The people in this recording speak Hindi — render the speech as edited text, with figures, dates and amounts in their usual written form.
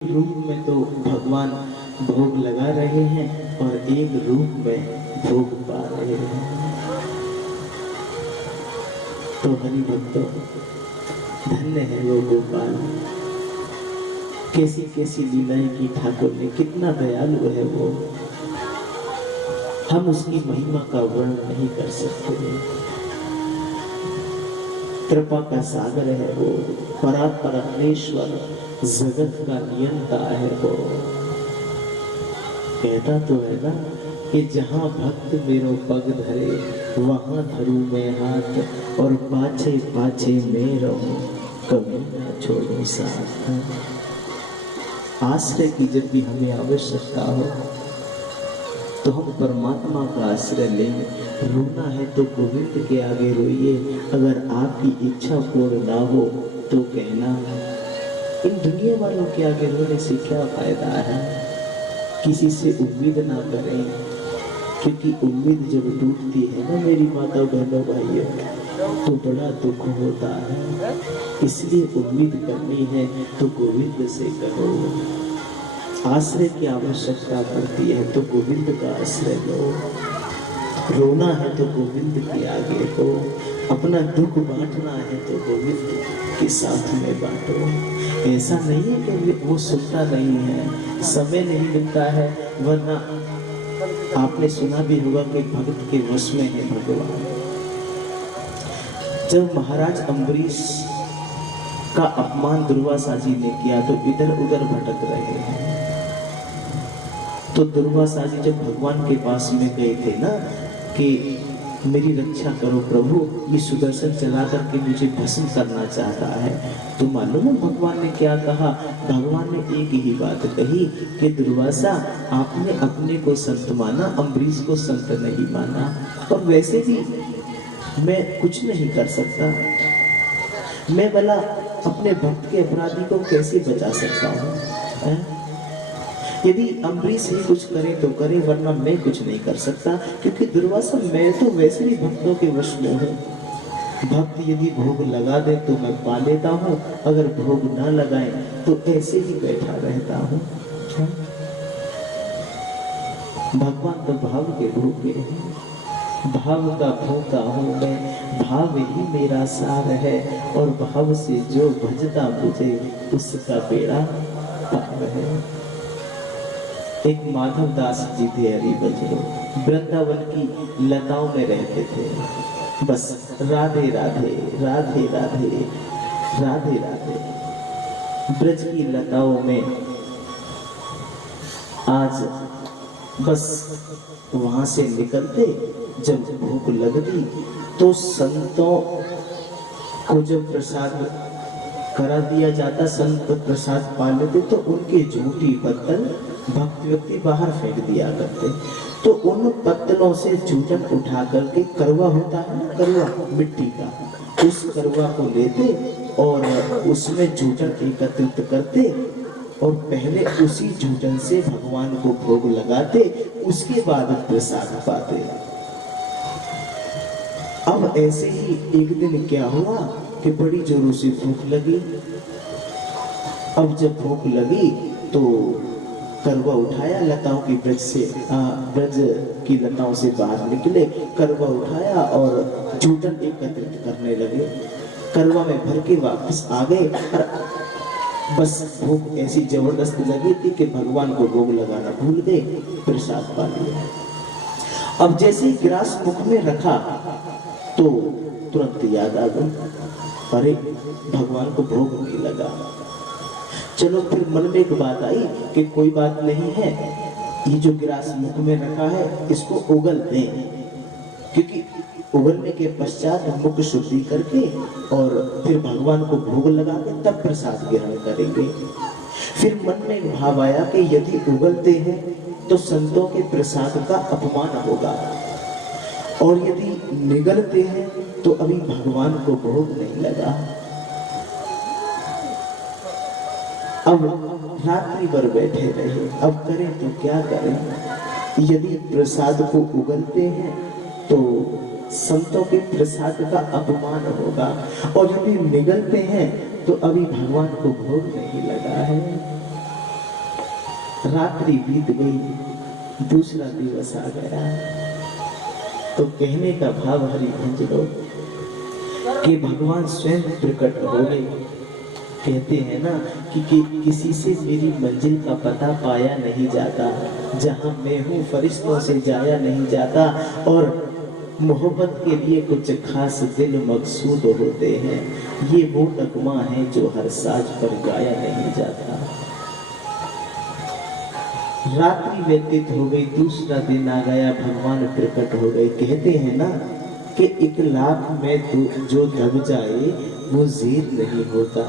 रूप में तो भगवान भोग लगा रहे हैं और एक रूप में भोग पा रहे हैं। तो हरि भक्तों, धन्य है वो गोपाल। कैसी कैसी लीलाएं की ठाकुर ने, कितना दयालु है वो। हम उसकी महिमा का वर्णन नहीं कर सकते। कृपा का सागर है वो, परमेश्वर, जगत का नियंता है वो। कहता तो है ना कि जहां भक्त मेरो पग धरे वहां धरू मैं हाथ, और पाछे पाछे मैं रहूं कभी ना छोड़ूं साथ। आश्रय की जब भी हमें आवश्यकता हो तो हम परमात्मा का आश्रय लें। रोना है तो गोविंद के आगे रोइए। अगर आपकी इच्छा पूर्ण ना हो तो कहना, इन दुनिया वालों के आगे रोने से क्या फायदा है। किसी से उम्मीद ना करें, क्योंकि उम्मीद जब टूटती है ना मेरी माता बहनों भाइयों, तो बड़ा दुख होता है। इसलिए उम्मीद करनी है तो गोविंद से करो। आश्रय की आवश्यकता पड़ती है तो गोविंद का आश्रय लो। रोना है तो गोविंद के आगे हो। अपना दुख बांटना है तो गोविंद के साथ में बांटो। ऐसा नहीं है कि वो सुनता नहीं है, समय नहीं मिलता है। वरना आपने सुना भी होगा कि भक्त के वश में है भगवान। जब महाराज अम्बरीश का अपमान दुर्वासा जी ने किया तो इधर उधर भटक रहे हैं। तो दुर्वासा जी जब भगवान के पास में गए थे ना कि मेरी रक्षा करो प्रभु, ये सुदर्शन चला करके मुझे भस्म करना चाहता है, तो मालूम है भगवान ने क्या कहा। भगवान ने एक ही बात कही कि दुर्वासा, आपने अपने को संत माना, अम्बरीश को संत नहीं माना, और वैसे भी मैं कुछ नहीं कर सकता। मैं भला अपने भक्त के अपराधी को कैसे बचा सकता हूँ। यदि अम्बरीश ही कुछ करे तो करे, वरना मैं कुछ नहीं कर सकता। क्योंकि दुर्वासा, मैं तो वैसे ही भक्तों के वश में हूँ। भक्त यदि भोग लगा दे तो मैं पा लेता हूँ, अगर भोग ना लगाए तो ऐसे ही बैठा रहता हूँ। भगवान तो भाव के भूखे हैं। भाव का भूखा हूँ मैं, भाव ही मेरा सार है, और भाव से जो भजता मुझे उसका बेड़ा पार है। एक माधव दास जी थे, हरि बजरो, वृंदावन की लताओं में रहते थे। बस राधे राधे राधे राधे राधे राधे। ब्रज की लताओं में आज बस वहां से निकलते, जब भूख लगती तो संतों को जब प्रसाद करा दिया जाता, संत प्रसाद पा लेते तो उनके झूठी पत्तल भक्त व्यक्ति बाहर फेंक दिया करते। तो उन पत्तलों से जूठन उठा करके, करवा होता है ना, करवा मिट्टी का, उस करवा को लेते और उसमें जूठन एकत्रित करते, और पहले उसी जूठन से भगवान को भोग लगाते, उसके बाद प्रसाद पाते। अब ऐसे ही एक दिन क्या हुआ कि बड़ी जोरों से भूख लगी। अब जब भूख लगी तो करवा उठाया, लताओं की ब्रज की लताओं से बाहर निकले, करवा उठाया और जूठन एकत्रित करने लगे। करवा में भर के वापस आ गए, और बस भूख ऐसी जबरदस्त लगी थी कि भगवान को भोग लगाना भूल गए, प्रसाद पा लिया। अब जैसे ही गिलास मुख में रखा तो तुरंत याद आ गई, अरे भगवान को भोग नहीं लगा। चलो फिर मन में एक बात आई कि कोई बात नहीं है, ये जो गिलास मुख में रखा है इसको उगल दें, क्योंकि उगलने के पश्चात मुख शुद्धि करके और फिर भगवान को भोग लगा के तब प्रसाद ग्रहण करेंगे। फिर मन में एक भाव आया कि यदि उगलते हैं तो संतों के प्रसाद का अपमान होगा, और यदि निगलते हैं तो अभी भगवान को भोग नहीं लगा। अब रात्रि भर बैठे रहे, अब करें तो क्या करें। यदि प्रसाद को उगलते हैं तो संतों के प्रसाद का अपमान होगा, और यदि निगलते हैं तो अभी भगवान को भोग नहीं लगा है। रात्रि बीत गई, दूसरा दिवस आ गया। तो कहने का भाव हरिभंज लोग कि भगवान स्वयं प्रकट हो गए। कहते हैं ना कि किसी से मेरी मंजिल का पता पाया नहीं जाता, जहां मैं हूं फरिश्तों से जाया नहीं जाता, और मोहब्बत के लिए कुछ खास दिल मकसूद होते हैं। ये वो नगमा है जो हर साज पर गाया नहीं जाता। रात्रि व्यतीत हो गई, दूसरा दिन आ गया, भगवान प्रकट हो गए। कहते हैं ना कि 1 लाख में जो दब जाए वो ज़ेर नहीं होता।